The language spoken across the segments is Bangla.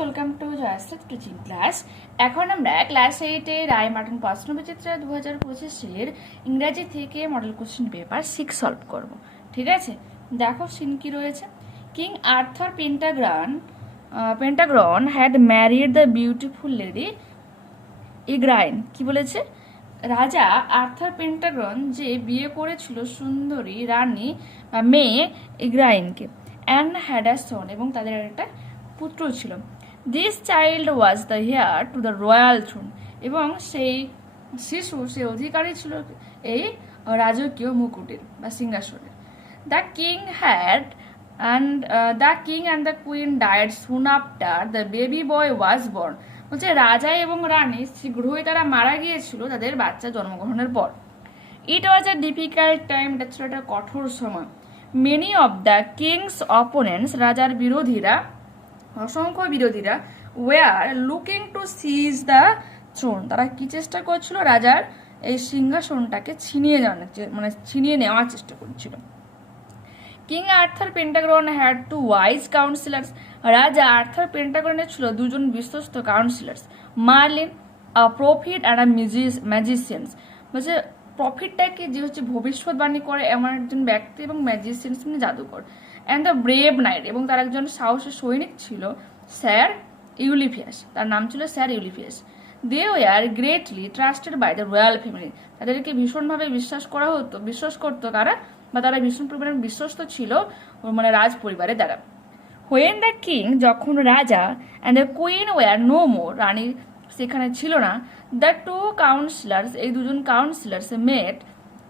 Welcome to Jayashree teaching class. এখন আমরা ক্লাস 8 এর রায় মার্টিন প্রশ্নবিচিত্রা 2025 ইংরেজি থেকে মডেল কোশ্চেন পেপার 6 সলভ করব। ঠিক আছে, দেখো সিন কি রয়েছে। King Arthur Pendragon had married the beautiful lady Igraine. কি বলেছে? রাজা আর্থার পেন্টাগ্রন যে বিয়ে করেছিল সুন্দরী রানী মেয়ে ইগ্রাইনকে, অ্যান্ড হ্যাড আ সন, এবং তাদের একটা পুত্র ছিল। This child was the heir to the royal throne, এবং সেই শিশু সে অধিকারী ছিল এই রাজকীয় মুকুটের বা সিংহাসনের। The king and the queen died soon after the baby boy was born. বলছে রাজা এবং রানী শীঘ্রই তারা মারা গিয়েছিল তাদের বাচ্চা জন্মগ্রহণের পর। ইট ওয়াজ আ ডিফিকাল্ট টাইম, এটা ছিল একটা কঠোর সময়। Many of the king's opponents, রাজার বিরোধীরা, অসংখ্য বিরোধীরা, were looking to seize the throne, তারা কি চেষ্টা করছিল? রাজার এই সিংহাসনটাকে ছিনিয়ে নেওয়ার চেষ্টা করছিল। King Arthur Pendragon had two wise counsellors, রাজা আর্থার পেন্টাগ্রনের ছিল দুজন বিশ্বস্ত counsellors, Merlin prophet and magicians. বলছে প্রফিটটাকে যে হচ্ছে ভবিষ্যৎবাণী করে এমন একজন ব্যক্তি, এবং ম্যাজিশিয়ানস মানে জাদুকর, অ্যান্ড দ্য ব্রেভ নাইট, এবং তার একজন সাহসী সৈনিক ছিল স্যার ইউলিফিয়াস, তার নাম ছিল sir Ulfius. They were greatly trusted by the royal family, তাদেরকে ভীষণভাবে বিশ্বাস করতো কারা, বা তারা ভীষণ পরিমাণে বিশ্বস্ত ছিল রাজ পরিবারের দ্বারা। হোয়েন দ্য কিং, যখন রাজা, and the queen were no more, রানী সেখানে ছিল না, দ্য টু কাউন্সিলার্স, এই দুজন কাউন্সিলার্স মেট,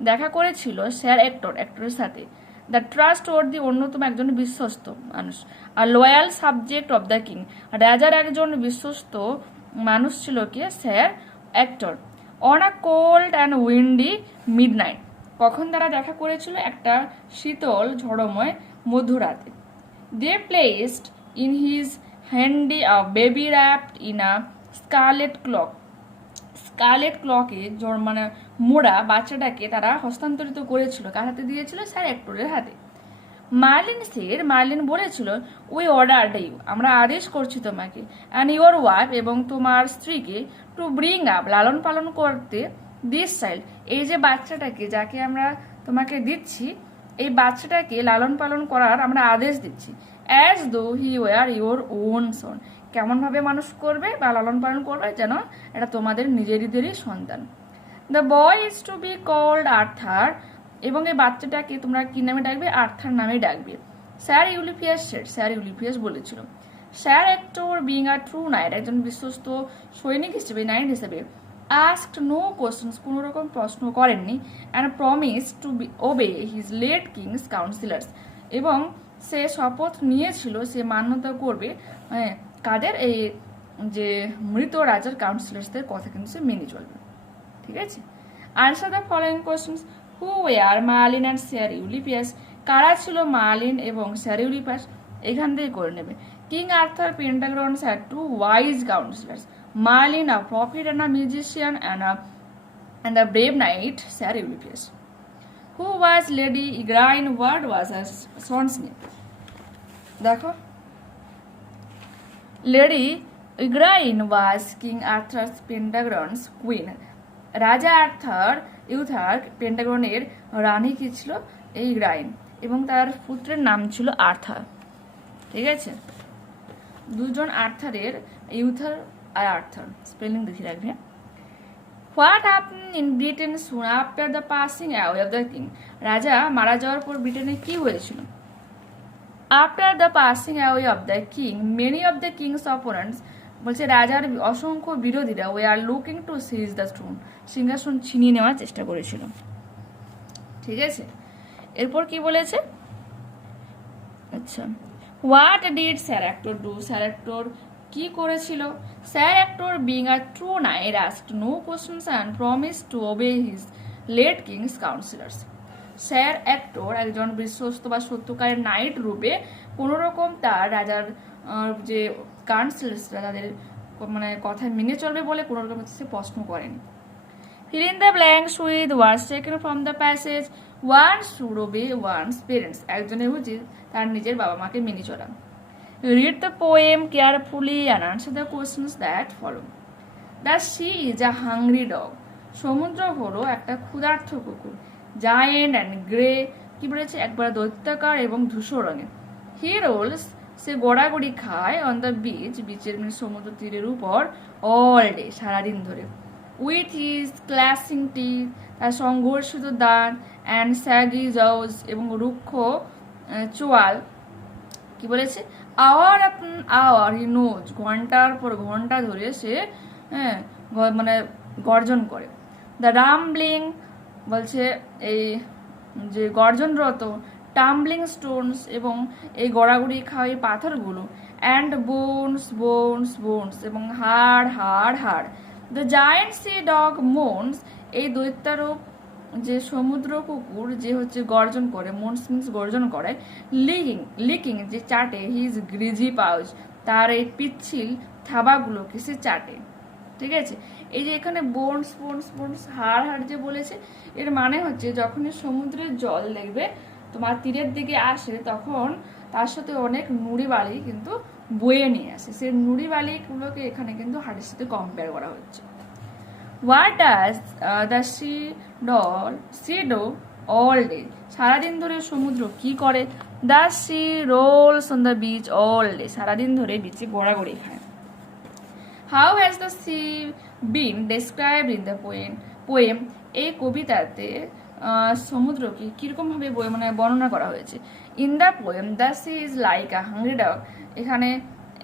দেখা করেছিল স্যার অ্যাক্টরের সাথে। দ্য ট্রাস্ট ওয়ার্দি, অন্যতম একজন বিশ্বস্ত মানুষ, আর loyal subject of the king, রাজার একজন বিশ্বস্ত মানুষ ছিল কে? Sir Ector. On a cold and windy midnight, কখন তারা দেখা করেছিল? একটা শীতল ঝড়ময় মধ্যরাতে। They placed in his hands a baby wrapped in a scarlet ক্লকে মোড়া বাচ্চাটাকে তারা হস্তান্তরিত করেছিল। কার হাতে দিয়েছিল? স্যার অ্যাক্টরের হাতে। মার্লিন বলেছিল, উই অর্ডারড ইউ, আমরা আদেশ করছি তোমাকে, অ্যান্ড ইউর ওয়াইফ, এবং তোমার স্ত্রীকে, টু ব্রিং আপ, লালন পালন করতে, দিস চাইল্ড, এই যে বাচ্চাটাকে যাকে আমরা তোমাকে দিচ্ছি, এই বাচ্চাটাকে লালন পালন করার আমরা আদেশ দিচ্ছি। As though he were your own son, কেমনভাবে মানুষ করবে বা লালন পালন করবে যেন এটা তোমাদের নিজেদেরই সন্তান। The boy is to be called Arthur, এবং এই বাচ্চাটাকে তোমরা কি নামে ডাকবে? আর্থার নামে ডাকবে। স্যার ইউলিফিয়াস বলেছিল। Sir Ector being a true night, একজন বিশ্বস্ত সৈনিক হিসেবে, নাইট হিসেবে, আস্কড নো কোয়েশ্চেন্স, কোনো রকম প্রশ্ন করেননি, and promise to obey his late king's councillors, এবং সে শপথ নিয়েছিল সে মান্যতা করবে কাদের? এই যে মৃত রাজার কাউন্সিলার্সদের কথা কিন্তু সে মেনে চলবে। ঠিক আছে, answer the following questions. Who were Merlin and sir Ulfius, কারা ছিল মার্লিন এবং স্যার ইউলিফিয়াস? এখান থেকে করে নেবে। King Arthur Pendragon had two wise counsellors, Merlin a prophet and a musician, and the brave knight sir Ulfius. Who was lady Igraine, what was her son's name? দেখো, lady Igraine was king Arthur Pendragon's queen, রাজা ইউথার পেন্টাগনের রানী কি ছিল? এই ইগ্রাইন, এবং তার পুত্রের নাম ছিল আর্থার। ঠিক আছে, দুজন আর্থারের, ইউথার আর আর্থার, স্পেলিং দেখে রাখবে। What happen in Britain soon after the passing away of the king, রাজা মারা যাওয়ার পর ব্রিটেনে কি হয়েছিল? After the passing away of the king many of the king's opponents, বলছে রাজার অসংখ্য বিরোধীরা, were looking to seize the throne, সিংহাসন ছিনিয়ে নেওয়ার চেষ্টা করেছিল। ঠিক আছে, এরপর কি বলেছে? আচ্ছা, what did Sir Ector do, Sir Ector কি করেছিল? Sir Ector being a true knight asked no questions and promise to obey his late king's councillors. Sir Ector একজন বিশ্বস্ত বা সত্যকারের নাইট রূপে কোনো রকম তার রাজার যে কাউন্সিলার্সরা তাদের কথা মেনে চলবে বলে কোনো রকম সে প্রশ্ন করেনি। Fill in the blanks with words taken from the passage. One should obey one's parents, একজনের উচিত তার নিজের বাবা মাকে মেনে চলা। Read the poem carefully and answer the questions that follow. The sea is a hungry dog. সমুদ্র হলো একটা ক্ষুধার্ত কুকুর। জায়েন্ট অ্যান্ড গ্রে, কি বলেছে, একবার দৈত্যাকার এবং ধূসর রঙের। হি রোলস, সে গড়াগড়ি খায়, অন দ্য বিচ, বিচের মানে সমুদ্র তীরের উপর, অল ডে, সারাদিন ধরে। উইথ হিজ ক্ল্যাশিং টিথ, তার সংঘর্ষিত দাঁত, অ্যান্ড স্যাগি জজ, এবং রুক্ষ চোয়াল, কি বলেছে, আওয়ার আপন আওয়ার হি নোজ, ঘন্টার পর ঘন্টা ধরে সে মানে গর্জন করে। দ্য রামব্লিং, বলছে এই যে গর্জনরত, টাম্বলিং স্টোনস, এবং এই গড়াগড়ি খাওয়া এই পাথরগুলো, অ্যান্ড বোনস বোনস বোনস, এবং হাড় হাড় হাড়। দ্য জায়েন্ট সি ডগ মোনস, এই দৈত্যারূপ যে সমুদ্র কুকুর যে হচ্ছে গর্জন করে, মোনস মিন্স গর্জন করে। লিকিং লিকিং, যে চাটে, হিজ গ্রিজি পাউচ, তার এই পিচ্ছিল থাবাগুলোকে সে চাটে। ঠিক আছে, এই যে এখানে বোনস বোনস বোনস, হাড় হাড় যে বলেছে, এর মানে হচ্ছে যখনই সমুদ্রের জল দেখবে তোমার তীরের দিকে আসে, তখন তার সাথে অনেক নুড়ি বালি কিন্তু বয়ে নিয়ে আসে, সেই নুড়ি বালিগুলোকে এখানে কিন্তু হাড়ের সাথে কম্পেয়ার করা হচ্ছে। What does the sea do all day, সারাদিন ধরে সমুদ্র কি করে? The sea rolls on the beach all day, সারাদিন ধরে বিচে গড়াগড়ি খায়। How has the sea been described in the poem, এই কবিতাতে সমুদ্রকে কিরকমভাবে মানে বর্ণনা করা হয়েছে। In the poem the sea is like a hungry dog, এখানে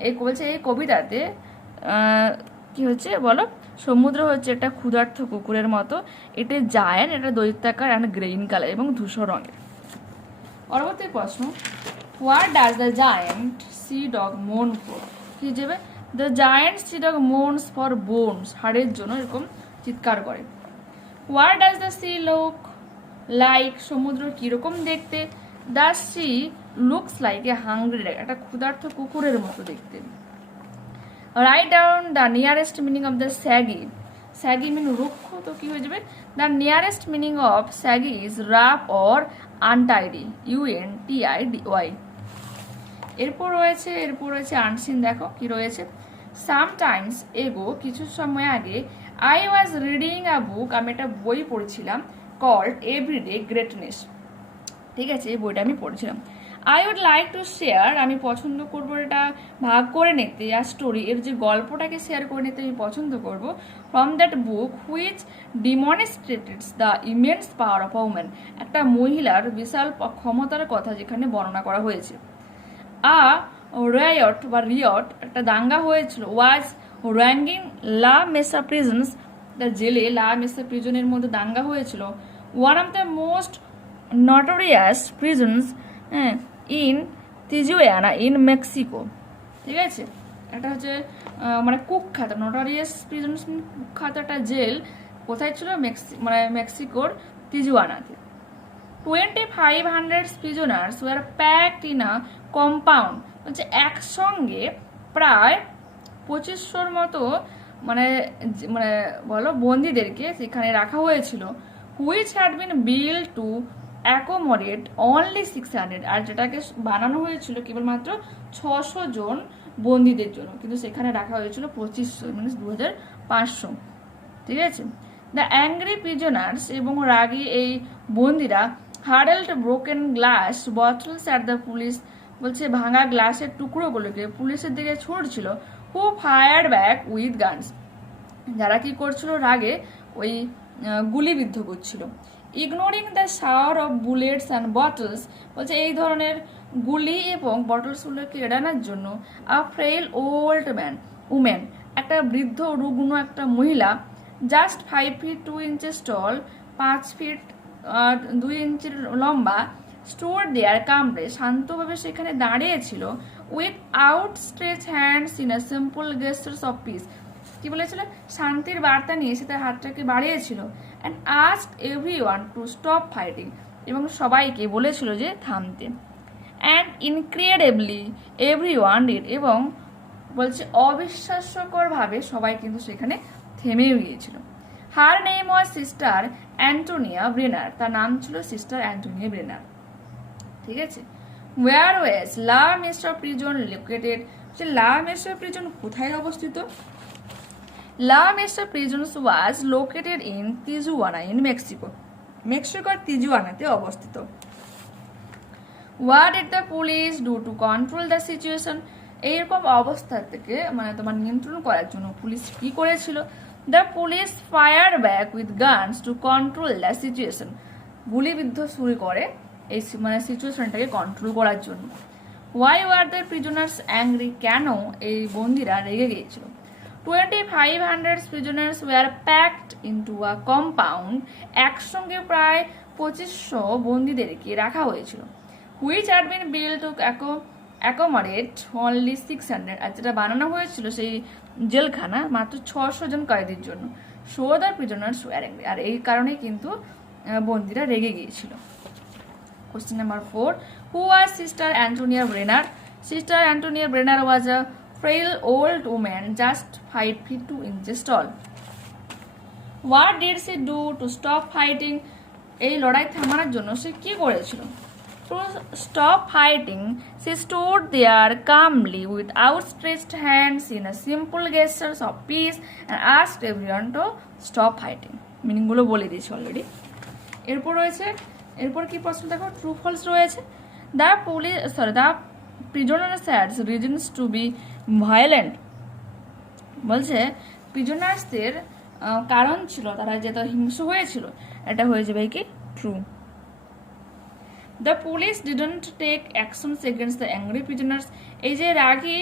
এই বলছে এই কবিতাতে কি হচ্ছে বলো, সমুদ্র হচ্ছে একটা ক্ষুধার্ত কুকুরের মতো, এটা জায়ান্ট, এটা দৈত্যাকার অ্যান্ড গ্রেইন কালার এবং ধূসর রঙের। পরবর্তী প্রশ্ন, what does the giant sea dog moan for, কি যাবে? The giant sea dog moans for bones, হাড়ের জন্য এরকম চিৎকার করে। What does the sea look like, সমুদ্র কিরকম দেখতে? The sea looks like a hungry dog, একটা ক্ষুধার্ত কুকুরের মতো দেখতে। Write down the nearest meaning of the shaggy, shaggy mean রুক্ষ, তো কি হয়ে যাবে? The nearest meaning of shaggy is rough or untidy, UNTIDY। এরপর রয়েছে আনসিন, দেখো কি রয়েছে। সামটাইমস এগো, কিছু সময় আগে, আই ওয়াজ রিডিং আ বুক, আমি একটা বই পড়ছিলাম, কল্ড এভরিডে গ্রেটনেস। ঠিক আছে, এই বইটা আমি পড়ছিলাম। I would like to share, আমি পছন্দ করবো এটা ভাগ করে নিতে, আর স্টোরি, এর যে গল্পটাকে শেয়ার করে নিতে আমি পছন্দ করব। From that book which demonstrates the immense power of a woman, একটা মহিলার বিশাল ক্ষমতার কথা যেখানে বর্ণনা করা হয়েছে। আ রায়ট বা রিয়ট, একটা দাঙ্গা হয়েছিল, ওয়াজ র্যাঙ্গিং লা মেসা প্রিজনস, দ্য জেলে লা মেসা প্রিজনের মধ্যে দাঙ্গা হয়েছিল। One of the most notorious prisons in Tijuana in Mexico. ঠিক আছে, একটা হচ্ছে মানে কুখ্যাত, নটোরিয়াস প্রিজনস কুখ্যাত একটা জেল কোথায় ছিল? মেক্সিকোর তিজুয়ানাতে। 2500 prisoners were packed in a compound, বলছে একসঙ্গে প্রায় 2500 মতো মানে মানে বলো বন্দীদেরকে সেখানে রাখা হয়েছিল। which had been built to accommodate only 600, আর যেটাকে বানানো হয়েছিল কেবলমাত্র 600 জন বন্দীদের জন্য, কিন্তু সেখানে রাখা হয়েছিল 2500, মানে 2500। ঠিক আছে, দ্য অ্যাংরি প্রিজনার্স, এবং রাগী এই বন্দীরা, hurled broken glass bottles at the police, বলছে ভাঙা গ্লাসের টুকরোগুলোকে পুলিশের দিকে ছুড়ছিল। Who fired back with guns, যারা কি করছিল রাগে ওই গুলিবিদ্ধ করছিল। Ignoring the shower of bullets and bottles, বলছে এই ধরনের গুলি এবং বটলসগুলোকে এড়ানোর জন্য আ ফ্রেইল ওল্ড উম্যান, একটা বৃদ্ধ রুগ্ন একটা মহিলা, জাস্ট 5 feet 2 inches টল, 5 feet 2 ইঞ্চির লম্বা, স্টোর দেয়ার কামড়ে, শান্তভাবে সেখানে দাঁড়িয়েছিল। With outstretch hands in a simple gestures of peace, কি বলেছিল? শান্তির বার্তা নিয়ে সে তার হাতটাকে বাড়িয়েছিল। And asked everyone to stop fighting, এবং সবাইকে বলেছিল যে থামতে। অ্যান্ড ইনক্রেডিবলি এভরিওয়ান ডিড, এবং বলছে অবিশ্বাস্যকরভাবে সবাই কিন্তু সেখানে থেমেও গিয়েছিল। Her name was sister Antonia brainer, তার নাম ছিল সিস্টার অ্যান্টোনিয়া ব্রেনার। ঠিক আছে, Where was La Mesa prison located? La Mesa prison কোথায় অবস্থিত? La Mesa prison was located in Tijuana in Mexico. মেক্সিকোর তিজুয়ানাতে অবস্থিত। What did the police do to control the situation? এইরকম অবস্থা থেকে মানে তোমার নিয়ন্ত্রণ করার জন্য পুলিশ কি করেছিল? The police fired back with guns to control the situation. গুলিবিদ্ধ শুরু করে এই মানে সিচুয়েশনটাকে কন্ট্রোল করার জন্য। Why were the prisoners angry? কেন এই বন্দীরা রেগে গিয়েছিল? 2500 prisoners were packed into a compound. একসঙ্গে প্রায় 2500 বন্দীদেরকে রাখা হয়েছিল। Which had been built to accommodate only 600. আর যেটা বানানো হয়েছিল সেই জেলখানা মাত্র 600 জন কয়েদির জন্য। So the prisoners were angry. আর এই কারণে কিন্তু বন্দীরা রেগে গিয়েছিল। Question number 4. Who was Sister Antonia Brenner? Sister Antonia Brenner was a frail old woman, just 5 feet 2 inches tall. What did she do to stop fighting? এই লড়াই থামানোর জন্য সে কি করেছিল? To stop fighting, she stood there calmly with outstretched hands in a simple gestures of peace and asked everyone to stop fighting. Meaning গুলো বলে দিয়েছি অলরেডি। এরপর কি প্রশ্ন দেখো, ট্রু ফলস রয়েছে। The prisoners had reasons to be violent. বলছে প্রিজনার্সদের কারণ ছিল তারা যেটা হিংস্র হয়েছিল, এটা হয়ে যাবে কি true. The police didn't take actions against the angry prisoners. এই যে রাগী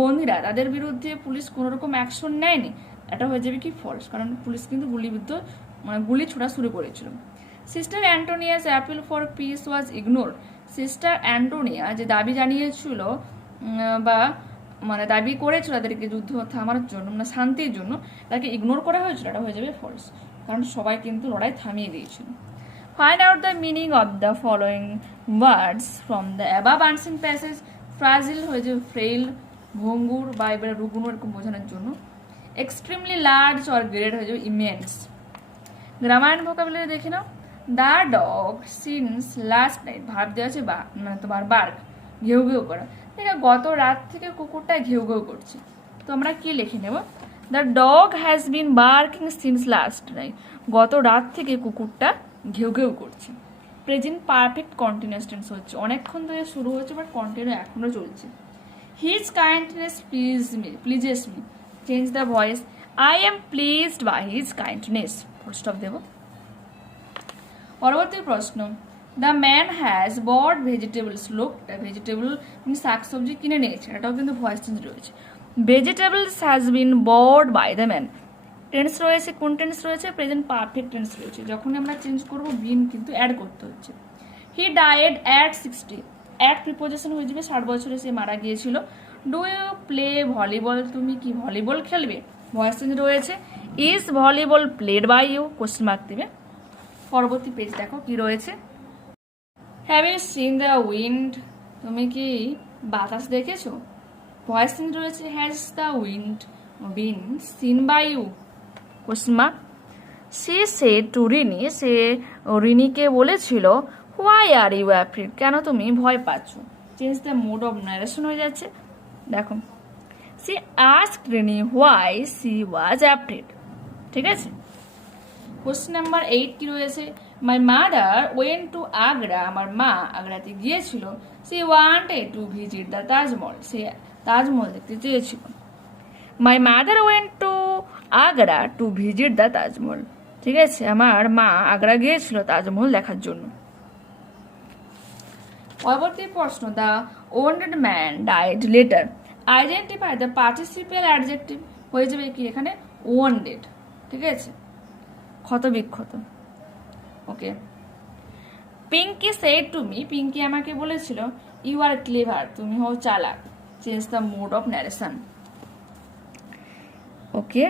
বন্দীরা তাদের বিরুদ্ধে পুলিশ কোনো রকম অ্যাকশন নেয়নি, এটা হয়ে যাবে কি ফলস, কারণ পুলিশ কিন্তু গুলি ছোড়া শুরু করেছিল। Sister Antonia's appeal for peace was ignored. Sister Antonia যে দাবি জানিয়েছিল বা মানে দাবি করেছিল তাদেরকে যুদ্ধ থামানোর জন্য মানে শান্তির জন্য, তাকে ইগনোর করা হয়েছিল, এটা হয়ে যাবে ফলস, কারণ সবাই কিন্তু লড়াই থামিয়ে দিয়েছিল। Find out the meaning of the following words from the above unseen passage. Fragile হয়ে যাবে ফ্রেইল, ভঙ্গুর বা এবারে রুগ্ন এরকম বোঝানোর জন্য। এক্সট্রিমলি লার্জ অর গ্রেট হয়ে যাবে ইমেন্স। গ্রামার অ্যান্ড ভোকাবুলারি দেখে নাও। The dog since last night, ভাব দেওয়া আছে বা মানে তোমার বার্ক, ঘেউ ঘেউ করা। ঠিক আছে, গত রাত থেকে কুকুরটা ঘেউ ঘেউ করছে, তো আমরা কি লিখে নেব? The dog has been barking since last night, গত রাত থেকে কুকুরটা ঘেউ ঘেউ করছে। প্রেজেন্ট পারফেক্ট কন্টিনিউয়াস টেন্স হচ্ছে, অনেকক্ষণ ধরে শুরু হয়েছে বাট কন্টিনিউ এখনো চলছে। His kindness pleases me, change the voice, I am pleased by his kindness, full stop দেব। পরবর্তী প্রশ্ন, the man has bought vegetables. লোকটা ভেজিটেবল শাকসবজি কিনে নিয়েছে, এটাও কিন্তু ভয়েস চেঞ্জ রয়েছে। Vegetables has been bought by the man. Tense রয়েছে, কোন টেন্স রয়েছে? প্রেজেন্ট পারফেক্ট টেন্স রয়েছে। যখন আমরা চেঞ্জ করবো বিন কিন্তু অ্যাড করতে হচ্ছে। He died at 60, at preposition হয়ে যাবে 60 বছরে সে মারা গিয়েছিল। ডু ইউ প্লে ভলিবল, তুমি কি ভলিবল খেলবে? ভয়েস চেঞ্জ রয়েছে। Is volleyball played by you, question mark দেবে। পরবর্তী পেজ দেখো কি রয়েছে। Have you seen the wind, তুমি কি বাতাস দেখেছো? ভয়েস চেঞ্জ রয়েছে। Has the wind been seen by you, question mark. She said to Rini, সে রিনিকে বলেছিল হোয়াই আর ইউ অ্যাফ্রিড, কেন তুমি ভয় পাচ্ছ? Change the mode of narration হয়ে যাচ্ছে। দেখো, she asked Rini why she was afraid, ঠিক আছে। কোশ্চেন নাম্বার 8 কি রয়েছে? My mother went to Agra, আমার মা আগ্রাতে গিয়েছিল। She wanted to visit the Taj Mahal, সে তাজমহল দেখতে চেয়েছিল। My mother went to Agra to visit the Taj Mahal, ঠিক আছে, আমার মা আগ্রা গিয়েছিল তাজমহল দেখার জন্য। পরবর্তী প্রশ্ন, the wounded man died later. Identify the participle adjective, হয়ে যাবে কি এখানে ওন্ডেড, ঠিক আছে, ক্ষত বিক্ষত। Okay, Pinky said to me, Pinky আমাকে বলেছিল ইউ আর ক্লেভার, তুমি হও চালাক। Change the mode of narration. Okay,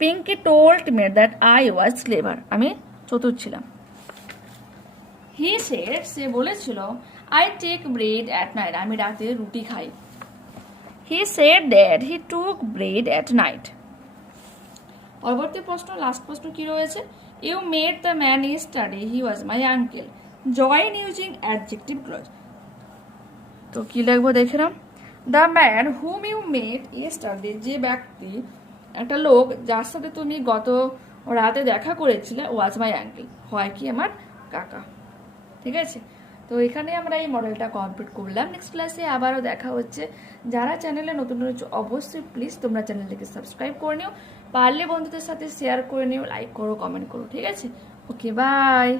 Pinky told me that I was clever, আমি চতুর ছিলাম। হি সেড, সে বলেছিল I take bread at night, আমি রাতে রুটি খাই। He said that he took bread at night. পরবর্তী প্রশ্ন, লাস্ট প্রশ্ন কি রয়েছে? You made the man study, he was my uncle. Join using adjective clause. তো কি লিখবো দেখে নাও। The man whom you met yesterday, যে ব্যক্তি, একটা লোক যার সাথে তুমি গত রাতে দেখা করেছিলে, ওয়াজ মাই আঙ্কেল, হয় কি আমার কাকা। ঠিক আছে, তো এখানে আমরা এই মডেলটা কমপ্লিট করলাম। নেক্সট ক্লাসে আবারও দেখা হচ্ছে। যারা চ্যানেলে নতুন রয়েছে অবশ্যই প্লিজ তোমরা চ্যানেলটিকে সাবস্ক্রাইব করে নিও, পারলে বন্ধুদের সাথে শেয়ার করে নিও, লাইক করো, কমেন্ট করো। ঠিক আছে, ওকে, বাই।